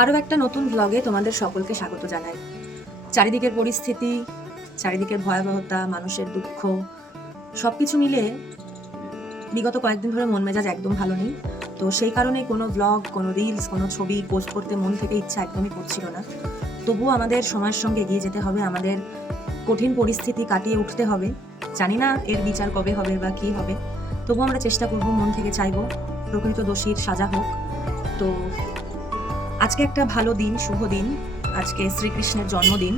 আরও একটা নতুন ব্লগে তোমাদের সকলকে স্বাগত জানাই। চারিদিকের পরিস্থিতি, চারিদিকের ভয়াবহতা, মানুষের দুঃখ সব কিছু মিলে বিগত কয়েকদিন ধরে মন মেজাজ একদম ভালো নেই। তো সেই কারণে কোনো ব্লগ কোনো রিলস কোনো ছবি পোস্ট করতে মন থেকে ইচ্ছা একদমই করছিল না। তবুও আমাদের সময়ের সঙ্গে এগিয়ে যেতে হবে, আমাদের কঠিন পরিস্থিতি কাটিয়ে উঠতে হবে। জানি না এর বিচার কবে হবে বা কী হবে। তবুও আমরা চেষ্টা করব, মন থেকে চাইব, প্রকৃত দোষীর সাজা হোক। তো আজকে একটা ভালো দিন, শুভ দিন। আজকে শ্রীকৃষ্ণের জন্মদিন,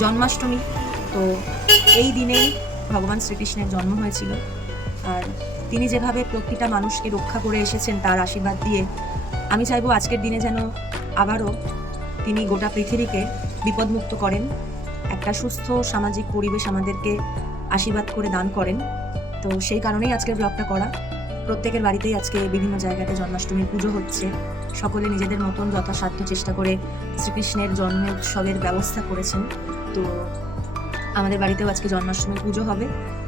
জন্মাষ্টমী। তো এই দিনেই ভগবান শ্রীকৃষ্ণের জন্ম হয়েছিল। আর তিনি যেভাবে প্রতিটা মানুষকে রক্ষা করে এসেছেন, তার আশীর্বাদ দিয়ে, আমি চাইব আজকের দিনে যেন আবারও তিনি গোটা পৃথিবীকে বিপদমুক্ত করেন, একটা সুস্থ সামাজিক পরিবেশ আমাদেরকে আশীর্বাদ করে দান করেন। তো সেই কারণেই আজকের ব্লগটা করা। প্রত্যেকের বাড়িতেই আজকে বিভিন্ন জায়গাতে জন্মাষ্টমীর পুজো হচ্ছে। সকলে নিজেদের মতন যথাসাধ্য চেষ্টা করে শ্রীকৃষ্ণের জন্ম উৎসবের ব্যবস্থা করেছেন। তো আমাদের বাড়িতেও আজকে জন্মাষ্টমী পুজো হবে।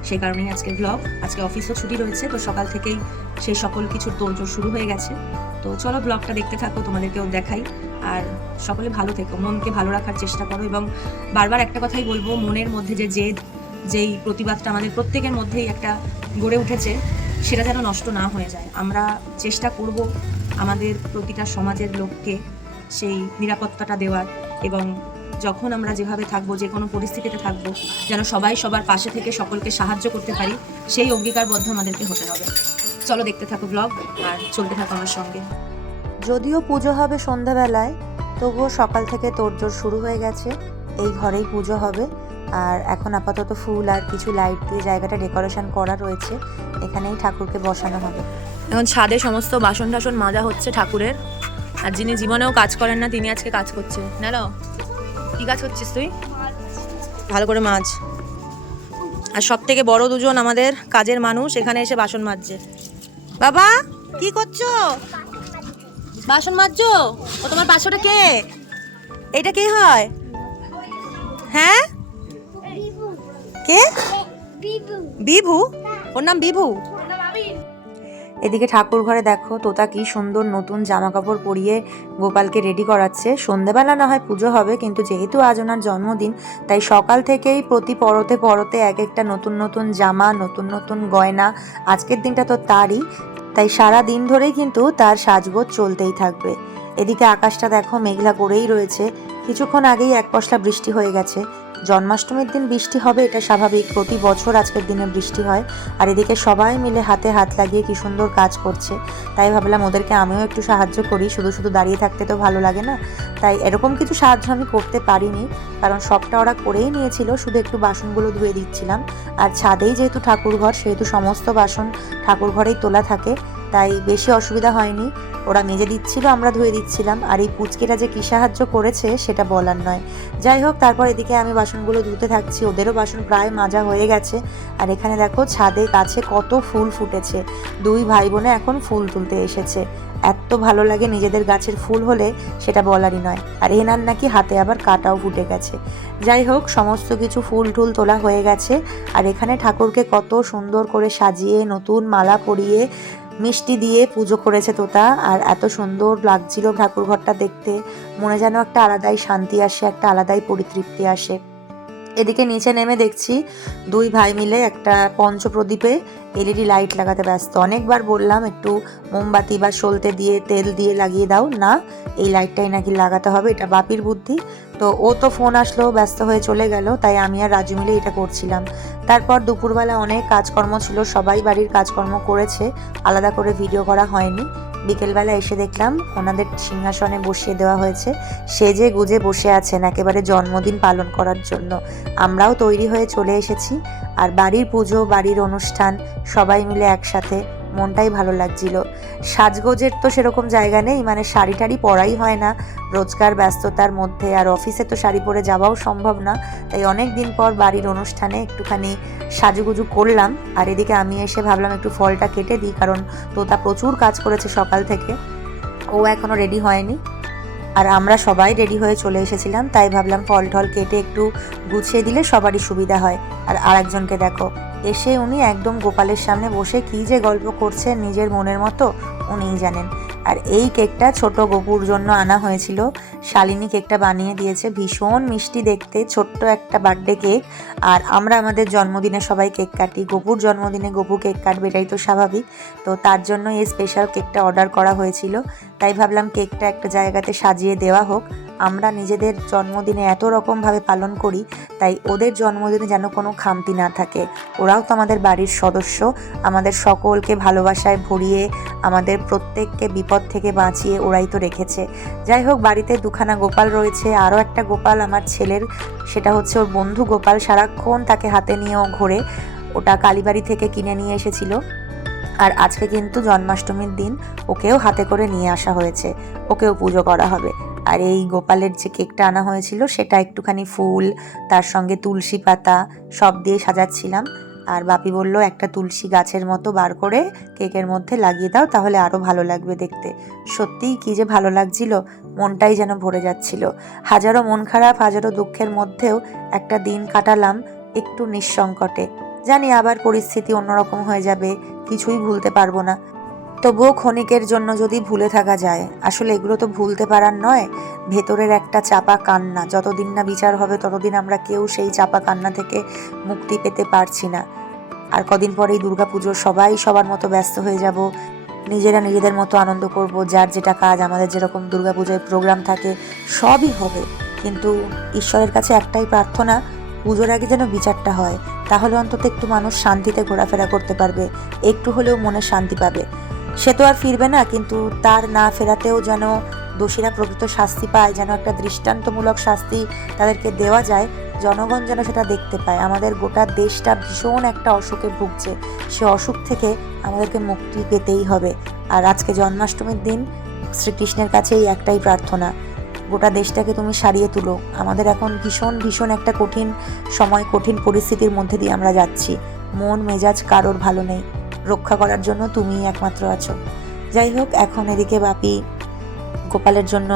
সেই কারণেই আজকে ব্লগ আজকে অফিসও ছুটি রয়েছে, তো সকাল থেকেই সেই সকল কিছু তোড়জোড় শুরু হয়ে গেছে। তো চলো ব্লগটা দেখতে থাকো, তোমাদেরকেও দেখাই। আর সকলে ভালো থেকো, মনকে ভালো রাখার চেষ্টা করো এবং বারবার একটা কথাই বলব, মনের মধ্যে যে জেদ, যেই প্রতিবাদটা আমাদের প্রত্যেকের মধ্যেই একটা গড়ে উঠেছে সেটা যেন নষ্ট না হয়ে যায়। আমরা চেষ্টা করব আমাদের প্রতিটা সমাজের লোককে সেই নিরাপত্তাটা দেওয়ার এবং যখন আমরা যেভাবে থাকব যে কোনো পরিস্থিতিতে থাকব, যেন সবাই সবার পাশে থেকে সকলকে সাহায্য করতে পারি, সেই অঙ্গীকারবদ্ধ আমাদেরকে হতে হবে। চলো দেখতে থাকো ব্লগ আর চলতে থাকো আমার সঙ্গে। যদিও পুজো হবে সন্ধ্যাবেলায়, তবুও সকাল থেকে তোড়জোড় শুরু হয়ে গেছে। এই ঘরেই পুজো হবে। আর এখন আপাতত ফুল আর কিছু লাইট দিয়ে জায়গাটা ডেকোরেশন করা রয়েছে। এখানেই ঠাকুরকে বসানো হবে। এখন ছাদে সমস্ত বাসন টাসন মাজা হচ্ছে ঠাকুরের। আর যিনি জীবনেও কাজ করেন না, তিনি আজকে কাজ করছে নালো কি কাজ করছিস তুই? ভালো করে মাছ আর সব থেকে বড় দুজন আমাদের কাজের মানুষ, এখানে এসে বাসন মাজছে। বাবা, কি করছ? বাসন মাজছো? ও তোমার পাশেটা কে? এটা কে হয়? হ্যাঁ? কে? বিভু। ওর নাম বিভু? এদিকে ঠাকুর ঘরে দেখো তোতা কি সুন্দর নতুন জামা কাপড় পরিয়ে গোপালকে রেডি করাচ্ছে। সন্ধেবেলা না হয় পুজো হবে কিন্তু যেহেতু আজ ওনার জন্মদিন তাই সকাল থেকেই প্রতি পরতে পরতে এক একটা নতুন নতুন জামা নতুন নতুন গয়না আজকের দিনটা তো তারই তাই সারা দিন ধরেই কিন্তু তার সাজগোজ চলতেই থাকবে। এদিকে আকাশটা দেখো মেঘলা করেই রয়েছে। কিছুক্ষণ আগেই এক পশলা বৃষ্টি হয়ে গেছে। জন্মাষ্টমীর দিন বৃষ্টি হবে, এটা স্বাভাবিক। প্রতি বছর আজকের দিনে বৃষ্টি হয়। আর এদিকে সবাই মিলে হাতে হাত লাগিয়ে কি সুন্দর কাজ করছে। তাই ভাবলাম ওদেরকে আমিও একটু সাহায্য করি, শুধু শুধু দাঁড়িয়ে থাকতে তো ভালো লাগে না। তাই এরকম কিছু সাহায্য আমি করতে পারিনি, কারণ সবটা ওরা করেই নিয়েছিল, শুধু একটু বাসনগুলো ধুয়ে দিচ্ছিলাম। আর ছাদেই যেহেতু ঠাকুরঘর, সেহেতু সমস্ত বাসন ঠাকুর ঘরেই তোলা থাকে। তাই বেশি অসুবিধা হয়নি। ওরা মেজে দিচ্ছিল, আমরা ধুয়ে দিচ্ছিলাম। আর এই পুচকিটা যে কী সাহায্য করেছে, সেটা বলার নয়। যাই হোক, তারপর এদিকে আমি বাসনগুলো ধুতে থাকছি। ওদেরও বাসন প্রায় মাজা হয়ে গেছে। আর এখানে দেখো, ছাদে গাছে কত ফুল ফুটেছে। দুই ভাই বোনে এখন ফুল তুলতে এসেছে। এত ভালো লাগে নিজেদের গাছের ফুল হলে, সেটা বলারই নয়। আর এনার নাকি হাতে আবার কাটাও ফুটে গেছে। যাই হোক, সমস্ত কিছু ফুল টুল তোলা হয়ে গেছে। আর এখানে ঠাকুরকে কত সুন্দর করে সাজিয়ে, নতুন মালা পরিয়ে মিষ্টি দিয়ে পুজো করেছে তোতা, আর এত সুন্দর লাগছিল ঠাকুর ঘরটা দেখতে। মনে যেন একটা আলাদাই শান্তি আসে, একটা আলাদাই পরিতৃপ্তি আসে। এদিকে নিচে নেমে দেখছি দুই ভাই মিলে একটা পঞ্চপ্রদীপে এলইডি লাইট লাগাতে ব্যস্ত। অনেকবার বললাম, একটু মোমবাতি বা সলতে দিয়ে তেল দিয়ে লাগিয়ে দাও। না, এই লাইটটাই নাকি লাগাতে হবে, এটা বাপির বুদ্ধি। তো ও তো ফোন আসলো, ব্যস্ত হয়ে চলে গেল, তাই আমি আর রাজু মিলে এটা করছিলাম। তারপর দুপুরবেলা অনেক কাজকর্ম ছিল, সবাই বাড়ির কাজকর্ম করেছে, আলাদা করে ভিডিও করা হয়নি। বিকেলবেলা এসে দেখলাম, ওনাদের সিংহাসনে বসিয়ে দেওয়া হয়েছে। সেজে গুজে বসে আছেন, একেবারে জন্মদিন পালন করার জন্য। আমরাও তৈরি হয়ে চলে এসেছি। আর বাড়ির পুজো, বাড়ির অনুষ্ঠান সবাই মিলে একসাথে, মনটাই ভালো লাগছিল। সাজগোজের তো সেরকম জায়গা নেই মানে শাড়ি টাড়ি পরাই হয় না। রোজকার ব্যস্ততার মধ্যে আর অফিসে তো শাড়ি পরে যাওয়াও সম্ভব না, তাই অনেক দিন পর বাড়ির অনুষ্ঠানে একটুখানি সাজুগুজু করলাম। আর এদিকে আমি এসে ভাবলাম একটু ফলটা কেটে দিই, কারণ তোতা প্রচুর কাজ করেছে সকাল থেকে। ও এখনও রেডি হয়নি। আর আমরা সবাই রেডি হয়ে চলে এসেছিলাম, তাই ভাবলাম ফল টল কেটে একটু গুছিয়ে দিলে সবারই সুবিধা হয়। আর আরেকজনকে দেখো এসে উনি একদম গোপালের সামনে বসে কী যে গল্প করছেন নিজের মনের মতো, উনিই জানেন। আর এই কেকটা ছোট গপুর জন্য আনা হয়েছিল। শালিনী কেকটা বানিয়ে দিয়েছে। ভীষণ মিষ্টি দেখতে, ছোট্ট একটা বার্থডে কেক। আর আমরা আমাদের জন্মদিনে সবাই কেক কাটি। গপুর জন্মদিনে গপু কেক কাটবে, এটাই তো স্বাভাবিক। তো তার জন্য এই স্পেশাল কেকটা অর্ডার করা হয়েছিল। তাই ভাবলাম কেকটা একটা জায়গাতে সাজিয়ে দেওয়া হোক। আমরা নিজেদের জন্মদিনে এত রকমভাবে পালন করি, তাই ওদের জন্মদিনে যেন কোনো খামতি না থাকে। ওরাও তো আমাদের বাড়ির সদস্য। আমাদের সকলকে ভালোবাসায় ভরিয়ে, আমাদের প্রত্যেককে বিপদ থেকে বাঁচিয়ে ওরাই তো রেখেছে। যাই হোক, বাড়িতে দুখানা গোপাল রয়েছে। আরও একটা গোপাল আমার ছেলের, সেটা হচ্ছে ওর বন্ধু গোপাল। সারাক্ষণ তাকে হাতে নিয়েও ঘোরে। ওটা কালীবাড়ি থেকে কিনে নিয়ে এসেছিল। আর আজকে কিন্তু জন্মাষ্টমীর দিন ওকেও হাতে করে নিয়ে আসা হয়েছে। ওকেও পুজো করা হবে। আর এই গোপালের যে কেকটা আনা হয়েছিল, সেটা একটুখানি ফুল, তার সঙ্গে তুলসী পাতা সব দিয়ে সাজাচ্ছিলাম। আর বাপি বলল, একটা তুলসী গাছের মতো বার করে কেকের মধ্যে লাগিয়ে দাও, তাহলে আরও ভালো লাগবে দেখতে। সত্যিই কি যে ভালো লাগছিল, মনটাই যেন ভরে যাচ্ছিল। হাজারো মন খারাপ, হাজারো দুঃখের মধ্যেও একটা দিন কাটালাম একটু নিঃসংকটে। জানি আবার পরিস্থিতি অন্যরকম হয়ে যাবে, কিছুই ভুলতে পারব না। তবুও ক্ষণিকের জন্য যদি ভুলে থাকা যায়, আসলে এগুলো তো ভুলতে পারার নয়। ভেতরের একটা চাপা কান্না, যতদিন না বিচার হবে ততদিন আমরা কেউ সেই চাপা কান্না থেকে মুক্তি পেতে পারছি না। আর কদিন পরেই দুর্গাপুজো সবাই সবার মতো ব্যস্ত হয়ে যাব। নিজেরা নিজেদের মতো আনন্দ করব, যার যেটা কাজ আমাদের যেরকম দুর্গাপুজোয় প্রোগ্রাম থাকে, সবই হবে। কিন্তু ঈশ্বরের কাছে একটাই প্রার্থনা, পুজোর আগে যেন বিচারটা হয়। তাহলে অন্তত একটু মানুষ শান্তিতে ঘোরাফেরা করতে পারবে, একটু হলেও মনে শান্তি পাবে। সে তো আর ফিরবে না, কিন্তু তার না ফেরাতেও যেন দোষীরা প্রকৃত শাস্তি পায়, যেন একটা দৃষ্টান্তমূলক শাস্তি তাদেরকে দেওয়া যায়, জনগণ যেন সেটা দেখতে পায়। আমাদের গোটা দেশটা ভীষণ একটা অসুখে ভুগছে। সে অসুখ থেকে আমাদেরকে মুক্তি পেতেই হবে। আর আজকে জন্মাষ্টমীর দিন শ্রীকৃষ্ণের কাছে এই একটাই প্রার্থনা, গোটা দেশটাকে তুমি সারিয়ে তুলো। আমাদের এখন ভীষণ ভীষণ একটা কঠিন সময়, কঠিন পরিস্থিতির মধ্যে দিয়ে আমরা যাচ্ছি। মন, মেজাজ কারোর ভালো নেই। রক্ষা করার জন্য তুমিই একমাত্র আছো। যাই হোক, এখন এদিকে বাপি গোপালের জন্য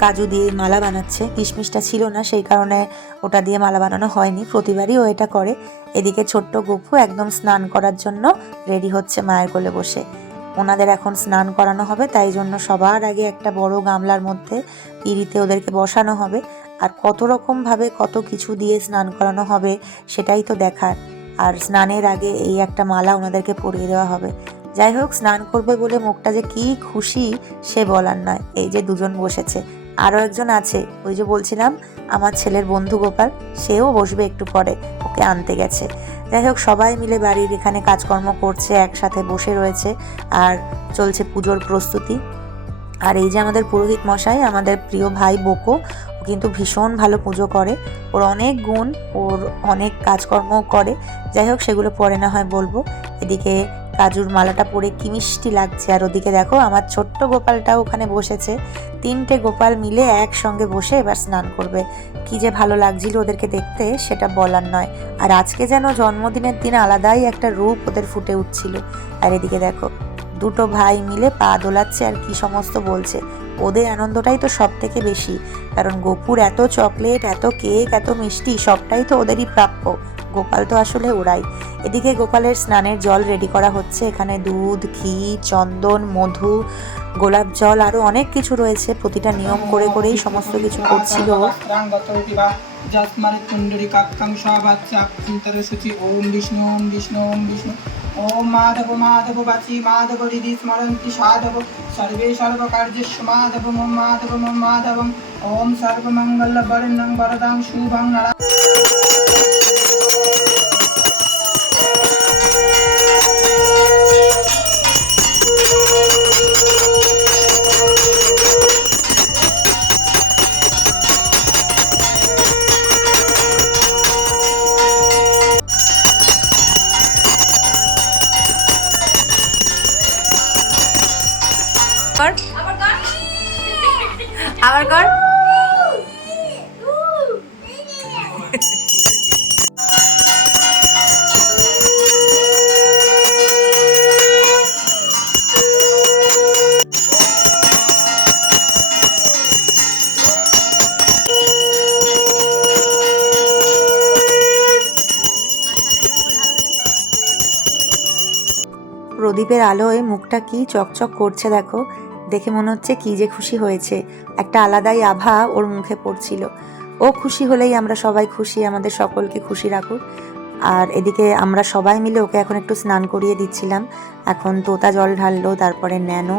কাজু দিয়ে মালা বানাচ্ছে। কিশমিশটা ছিল না, সেই কারণে ওটা দিয়ে মালা বানানো হয়নি। প্রতিবারই ও এটা করে। এদিকে ছোট্ট গপু একদম স্নান করার জন্য রেডি হচ্ছে মায়ের কোলে বসে। ওনাদের এখন স্নান করানো হবে, তাই জন্য সবার আগে একটা বড় গামলার মধ্যে পিড়িতে ওদেরকে বসানো হবে। আর কত রকমভাবে কত কিছু দিয়ে স্নান করানো হবে, সেটাই তো দেখার। আর স্নানের আগে এই একটা মালা ওনাদেরকে পরিয়ে দেওয়া হবে। যাই হোক, স্নান করবে বলে মুখটা যে কি খুশি সে বলার নয়। এই যে দুজন বসেছে। আরও একজন আছে। ওই যে বলছিলাম, আমার ছেলের বন্ধু গোপাল, সেও বসবে একটু পরে। ওকে আনতে গেছে। যাই হোক, সবাই মিলে বাড়ির এখানে কাজকর্ম করছে, একসাথে বসে রয়েছে আর চলছে পুজোর প্রস্তুতি। আর এই যে আমাদের পুরোহিত মশাই, আমাদের প্রিয় ভাই বোকো কিন্তু ভীষণ ভালো পুজো করে। ওর অনেক গুণ, ওর অনেক কাজকর্মও করে। যাই হোক, সেগুলো পরে না হয় বলব। এদিকে কাজুর মালাটা পরে কি মিষ্টি লাগছে। আর ওদিকে দেখো, আমার ছোট্ট গোপালটাও ওখানে বসেছে। তিনটে গোপাল মিলে একসঙ্গে বসে এবার স্নান করবে। কি যে ভালো লাগছিল ওদেরকে দেখতে, সেটা বলার নয়। আর আজকে যেন জন্মদিনের দিন আলাদাই একটা রূপ ওদের ফুটে উঠছিল। আর এদিকে দেখো, দুটো ভাই মিলে পা দোলাচ্ছে আর কি সমস্ত বলছে। ওদের আনন্দটাই তো সব থেকে বেশি। কারণ গোপুর এত চকলেট, এত কেক, এত মিষ্টি, সবটাই তো ওদেরই প্রাপ্য। গোপাল তো আসলে ওরাই। এদিকে গোপালের স্নানের জল রেডি করা হচ্ছে। এখানে দুধ, ঘি, চন্দন, মধু, গোলাপ জল আরও অনেক কিছু রয়েছে। প্রতিটা নিয়ম করে করেই সমস্ত কিছু করছিল। যস্মার তুন্ডরি কাক্কাং সবাচ্চা অন্তর শুচি ওম বিষ্ণু ওম বিষ্ণু ওম বিষ্ণু। ওম মাধব মাধব, বাচি, মাধব হৃদি স্মরন্তি, সাধব। সর্বে সর্বকার্যস্য মাধব মম মাধব মম মাধবম। ওম সর্বমঙ্গল বরণং বরদাং, শুভং, নরা। আবার কর। প্রদীপের আলোয় মুখটা কি চকচক করছে দেখো, দেখে মনে হচ্ছে কি যে খুশি হয়েছে। একটা আলাদাই আভা ওর মুখে পড়ছিল। ও খুশি হলেই আমরা সবাই খুশি, আমাদের সকলকে খুশি রাখুক। আর এদিকে আমরা সবাই মিলে ওকে এখন একটু স্নান করিয়ে দিচ্ছিলাম। এখন তোতা জল ঢাললো, তারপরে ন্যানো।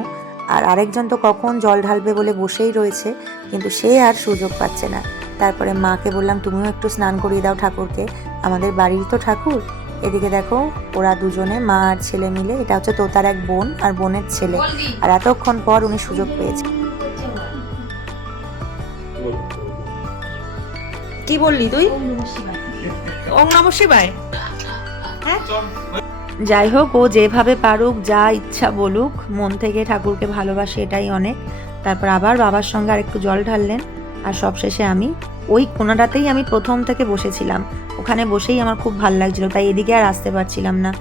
আর আরেকজন তো কখন জল ঢালবে বলে বসেই রয়েছে, কিন্তু সে আর সুযোগ পাচ্ছে না। তারপরে মাকে বললাম, তুমিও একটু স্নান করিয়ে দাও ঠাকুরকে। আমাদের বাড়ির তো ঠাকুর। এদিকে দেখো, ওরা দুজনে, মা আর ছেলে মিলে, এটা হচ্ছে তোতার এক বোন আর বোনের ছেলে। আর এতক্ষণ পর উনি সুযোগ পেয়েছে। কি বললি তুই? ওম নম শিবায়। যাই হোক ও যেভাবে পারুক যা ইচ্ছা বলুক মন থেকে ঠাকুরকে ভালোবাসে এটাই অনেক। তারপর আবার বাবার সঙ্গে আর একটু জল ঢাললেন আর সবশেষে আমি ওই কোনাটাতেই আমি প্রথম থেকে বসেছিলাম। ওখানে বসেই আমার খুব ভালো লাগছিল তাই এদিকে আর আসতে পারছিলাম না।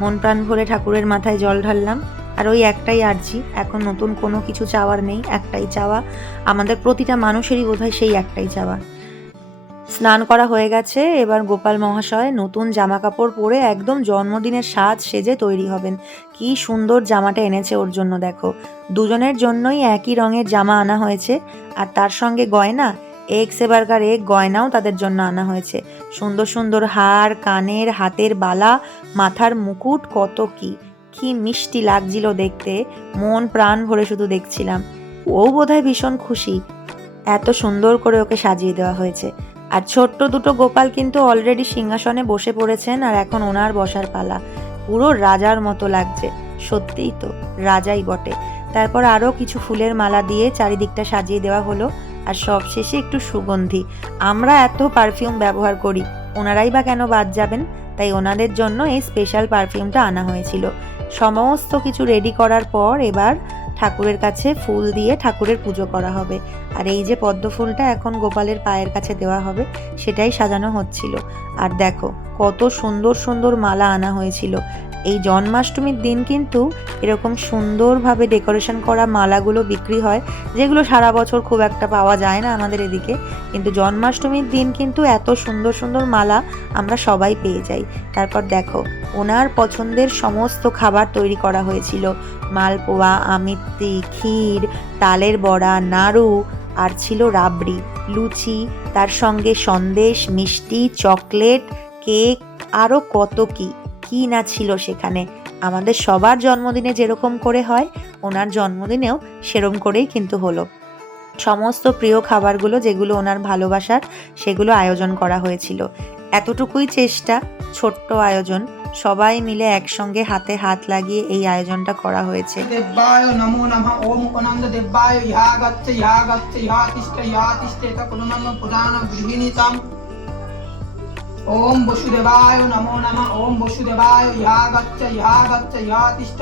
মন প্রাণ ভরে ঠাকুরের মাথায় জল ঢাললাম আর ওই একটাই আর্জি এখন নতুন কোনো কিছু চাওয়ার নেই একটাই চাওয়া। আমাদের প্রতিটা মানুষেরই বোধহয় সেই একটাই চাওয়া। স্নান করা হয়ে গেছে। এবার গোপাল মহাশয় নতুন জামা কাপড় পরে একদম জন্মদিনের সাজ সেজে তৈরি হবেন। কি সুন্দর জামাটা এনেছে ওর জন্য, দেখো। দুজনের জন্যই একই রঙের জামা আনা হয়েছে। আর তার সঙ্গে গয়না এক সেবারকার এক গয়নাও তাদের জন্য আনা হয়েছে। সুন্দর সুন্দর হার, কানের, হাতের বালা, মাথার মুকুট, কত কি। কি মিষ্টি লাগছিল দেখতে। মন প্রাণ ভরে শুধু দেখছিলাম। ও বোধহয় ভীষণ খুশি। এত সুন্দর করে ওকে সাজিয়ে দেওয়া হয়েছে। আর ছোট্ট দুটো গোপাল কিন্তু অলরেডি সিংহাসনে বসে পড়েছেন আর এখন ওনার বসার পালা। পুরো রাজার মতো লাগছে, সত্যিই তো, রাজাই বটে। তারপর আরও কিছু ফুলের মালা দিয়ে চারিদিকটা সাজিয়ে দেওয়া হলো আর সবশেষে একটু সুগন্ধি। আমরা এত পারফিউম ব্যবহার করি, ওনারাই বা কেন বাদ যাবেন? তাই ওনাদের জন্য এই স্পেশাল পারফিউমটা আনা হয়েছিল। সমস্ত কিছু রেডি করার পর এবার ঠাকুরের কাছে ফুল দিয়ে ঠাকুরের পুজো করা হবে। আর এই যে পদ্ম ফুলটা এখন গোপালের পায়ের কাছে দেওয়া হবে, সেটাই সাজানো হচ্ছিল। আর দেখো, কত সুন্দর সুন্দর মালা আনা হয়েছিল। এই জন্মাষ্টমীর দিন কিন্তু এরকম সুন্দরভাবে ডেকোরেশন করা মালাগুলো বিক্রি হয়, যেগুলো সারা বছর খুব একটা পাওয়া যায় না আমাদের এদিকে। কিন্তু জন্মাষ্টমীর দিন কিন্তু এত সুন্দর সুন্দর মালা আমরা সবাই পেয়ে যাই। তারপর দেখো, ওনার পছন্দের সমস্ত খাবার তৈরি করা হয়েছিল। মালপোয়া, আমিত্তি, ক্ষীর, তালের বড়া, নাড়ু, আর ছিল রাবড়ি, লুচি, তার সঙ্গে সন্দেশ, মিষ্টি, চকলেট, কেক আরও কত কি। কি না ছিল সেখানে। আমাদের সবার জন্মদিনে যেরকম করে হয়, ওনার জন্মদিনেও সেরম করেই কিন্তু হলো। সমস্ত প্রিয় খাবারগুলো যেগুলো ওনার ভালোবাসার, সেগুলো আয়োজন করা হয়েছিল। এতটুকুই চেষ্টা, ছোট্ট আয়োজন। সবাই মিলে একসঙ্গে হাতে হাত লাগিয়ে এই আয়োজনটা করা হয়েছে। দেবায় নমো নমঃ, ওম অনন্ত দেবায়, ইহা গচ্ছ ইহা গচ্ছ, ইহা তিষ্ঠ ইহা তিষ্ঠ ওম বসুদেবায় নমো নম ওম বসুদেবায় ইহা গচ্ছ ইহা গচ্ছ ইহা তিষ্ঠ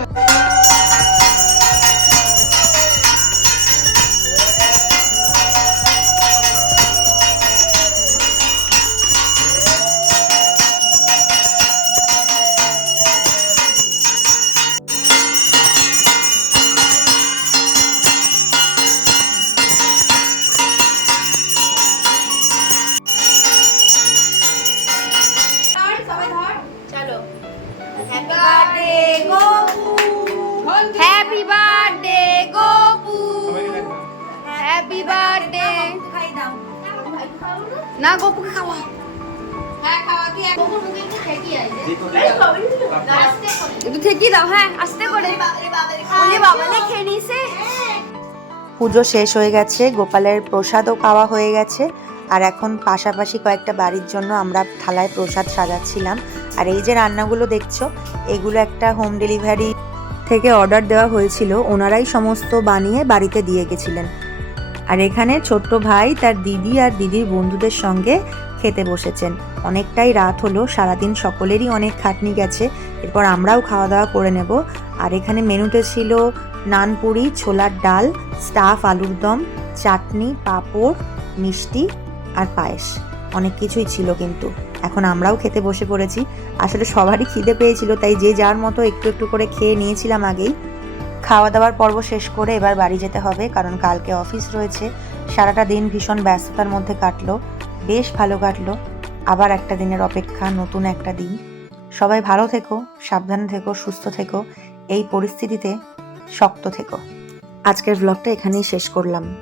না গোপুকে খাওয়া। একটু ঠেকিয়ে দাও। হ্যাঁ আস্তে করে। বাবা খেয়ে নিছে পুজো শেষ হয়ে গেছে গোপালের প্রসাদও খাওয়া হয়ে গেছে আর এখন পাশাপাশি কয়েকটা বাড়ির জন্য আমরা থালায় প্রসাদ সাজাচ্ছিলাম। আর এই যে রান্নাগুলো দেখছ এগুলো একটা হোম ডেলিভারি থেকে অর্ডার দেওয়া হয়েছিল ওনারাই সমস্ত বানিয়ে বাড়িতে দিয়ে গেছিলেন। আর এখানে ছোট্ট ভাই তার দিদি আর দিদির বন্ধুদের সঙ্গে খেতে বসেছেন। অনেকটাই রাত হলো, সারাদিন সকলেরই অনেক খাটনি গেছে। এরপর আমরাও খাওয়া দাওয়া করে নেব। আর এখানে মেনুতে ছিল নানপুরি ছোলার ডাল, স্টাফ আলুর দম, চাটনি, পাঁপড়, মিষ্টি আর পায়েস। অনেক কিছুই ছিল কিন্তু। এখন আমরাও খেতে বসে পড়েছি। আসলে সবারই খিদে পেয়েছিল, তাই যে যার মতো একটু একটু করে খেয়ে নিয়েছিলাম আগেই। খাওয়া দাওয়ার পর্ব শেষ করে এবার বাড়ি যেতে হবে, কারণ কালকে অফিস রয়েছে। সারাটা দিন ভীষণ ব্যস্ততার মধ্যে কাটলো। বেশ ভালো কাটলো। আবার একটা দিনের অপেক্ষা, নতুন একটা দিন। সবাই ভালো থেকো, সাবধানে থেকো, সুস্থ থেকো। এই পরিস্থিতিতে শক্ত থেকো। আজকের ব্লগটা এখানেই শেষ করলাম।